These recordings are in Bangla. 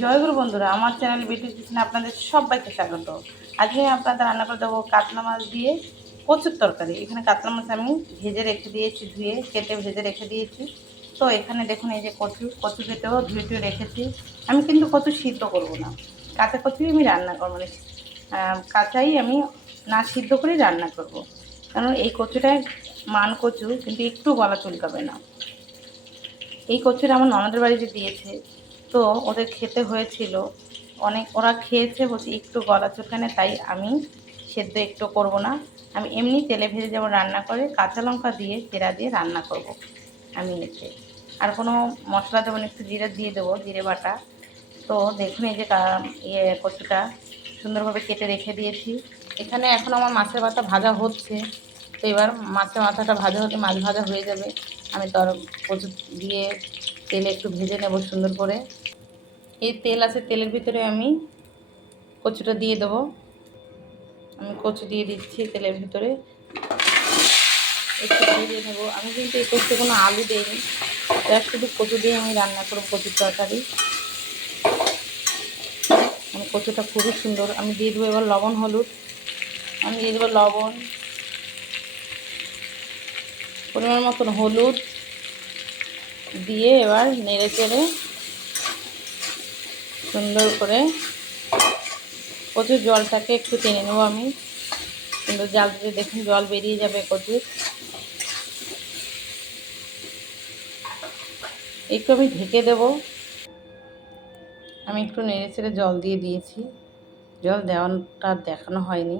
জয়গুরু বন্ধুরা, আমার চ্যানেল বিউটি কিচেনে আপনাদের সবাইকে স্বাগত। আজকে আমি আপনাদের রান্না করে দেবো কাতলা মাছ দিয়ে কচুর তরকারি। এখানে কাতলা মাছ আমি ভেজে রেখে দিয়েছি, ধুয়ে কেটে ভেজে রেখে দিয়েছি। তো এখানে দেখুন এই যে কচু কেটেও ধুয়ে টুয়ে রেখেছি। আমি কিন্তু কচু সিদ্ধ করব না, কাঁচা কচুই আমি রান্না করবো, মানে কাঁচাই আমি না সিদ্ধ করেই রান্না করব। কারণ এই কচুটায় মান কচু, কিন্তু একটু গলা চুলকাবে না। এই কচুটা আমার ননদের বাড়িতে দিয়েছে, তো ওদের খেতে হয়েছিল অনেক, ওরা খেয়েছে, বলছে একটু গলা চুলকানে, তাই আমি সেদ্ধ একটু করব না, আমি এমনি তেলে ভেজে যেমন রান্না করে কাঁচা লঙ্কা দিয়ে জিরা দিয়ে রান্না করব আমি এতে। আর কোনো মশলা দেবো না, একটু জিরে দিয়ে দেবো, জিরে বাটা। তো দেখুন এই যে কচুটা সুন্দরভাবে কেটে রেখে দিয়েছি। এখানে এখন আমার মাছের মাথা ভাজা হচ্ছে। তো এবার মাছের মাথাটা ভাজা হতে মাছ ভাজা হয়ে যাবে, আমি কচু দিয়ে তেলে একটু ভেজে নেব সুন্দর করে। এই তেল আছে, তেলের ভিতরে আমি কচুটা দিয়ে দেবো। আমি কচু দিয়ে দিচ্ছি তেলের ভিতরে, একটু ভেজে নেবো। আমি কিন্তু এই কচুতে কোনো আলু দিইনি, জাস্ট শুধু কচু দিয়ে আমি রান্না করবো কচুর তরকারি। আমি কচুটা খুবই সুন্দর। আমি দিয়ে দেবো এবার লবণ হলুদ, আমি দিয়ে দেবো লবণ, পরিমাণ মতন হলুদ দিয়ে এবার নেড়ে চেড়ে সুন্দর করে কচুর জলটাকে একটু টেনে নেবো আমি। সুন্দর জাল দিতে দেখুন জল বেরিয়ে যাবে কচুর। একটু আমি ঢেকে দেবো। আমি একটু নেড়ে চেড়ে জল দিয়ে দিয়েছি, জল দেওয়াটা দেখানো হয়নি।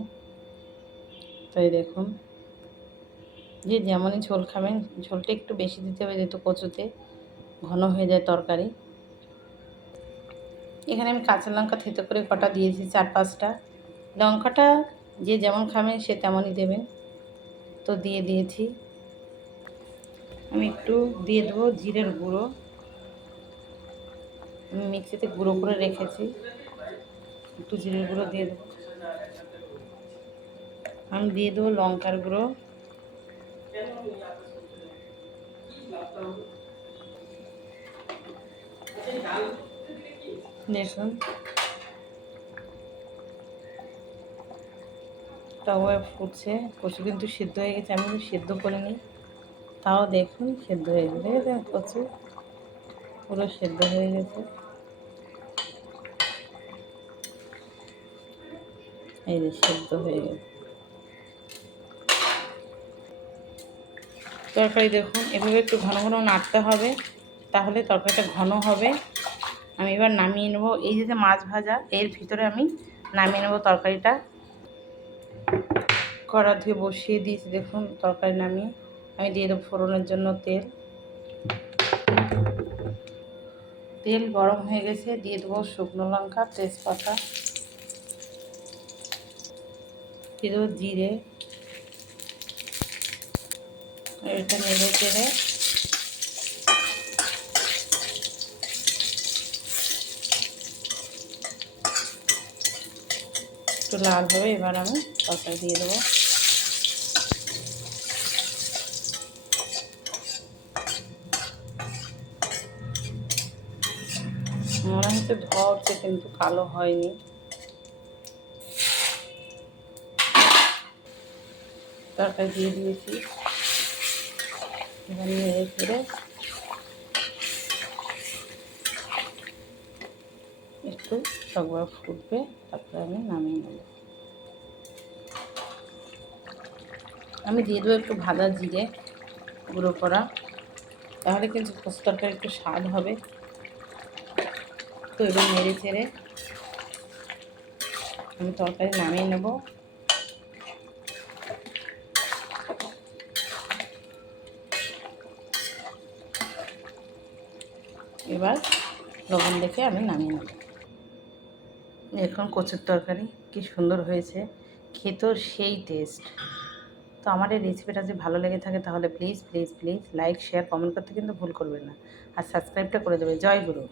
তাই দেখুন, যে যেমনই ঝোল খাবেন, ঝোলটা একটু বেশি দিতে হবে, যেহেতু কচুতে ঘন হয়ে যায় তরকারি। এখানে আমি কাঁচা লঙ্কা থেতো করে কটা দিয়েছি, 4-5টা। লঙ্কাটা যে যেমন খাবেন সে তেমনই দেবেন। তো দিয়ে দিয়েছি। আমি একটু দিয়ে দেবো জিরের গুঁড়ো, আমি মিক্সিতে গুঁড়ো করে রেখেছি, একটু জিরের গুঁড়ো দিয়ে দেবো। আমি দিয়ে দেবো লঙ্কার গুঁড়ো, দেখুন তাওয়া ফুটছে। কচু কিন্তু সিদ্ধ হয়ে গেছে, আমি কিন্তু সিদ্ধ করিনি, তাও দেখুন সেদ্ধ হয়ে গেছে। দেখেছেন কচু পুরো সেদ্ধ হয়ে গেছে। এই যে সেদ্ধ হয়ে গেছে তরকারি। দেখুন এভাবে একটু ঘন ঘন নাড়তে হবে, তাহলে তরকারিটা ঘন হবে। আমি এবার নামিয়ে নেবো। এই যে মাছ ভাজা এর ভিতরে আমি নামিয়ে নেবো তরকারিটা। কড়া ধুয়ে বসিয়ে দিয়েছি, দেখুন তরকারি নামিয়ে আমি দিয়ে দেবো ফোড়নের জন্য তেল। তেল গরম হয়ে গেছে, দিয়ে দেবো শুকনো লঙ্কা, তেজপাতা, দিয়ে দেবো জিরে। এটা নেড়ে চেড়ে একটু লাল হবে, এবার আমি তরকারি দিয়ে দেবো। মনে হচ্ছে ধোয়া হচ্ছে, কিন্তু কালো হয়নি। তরকারি দিয়ে দিয়েছি, এবার নেড়ে চেড়ে একটু টকবক ফুটবে, তারপরে আমি নামিয়ে নেব। আমি দিয়ে দেবো একটু ভাজা জিরে গুঁড়ো করা, তাহলে কিন্তু কচু তরকারি একটু স্বাদ হবে। তো এবার নেড়ে চেড়ে আমি তরকারি নামিয়ে নেব। এবার লবণ দেখে আমি নামিয়ে নেব। এখন কচুর তরকারি কি সুন্দর হয়েছে, খেতেও সেই টেস্ট। তো আমার এই রেসিপিটা যদি ভালো লেগে থাকে তাহলে please please please like share comment করতে কিন্তু ভুল করবেন না, আর সাবস্ক্রাইবটা করে দেবে। জয় গুরু।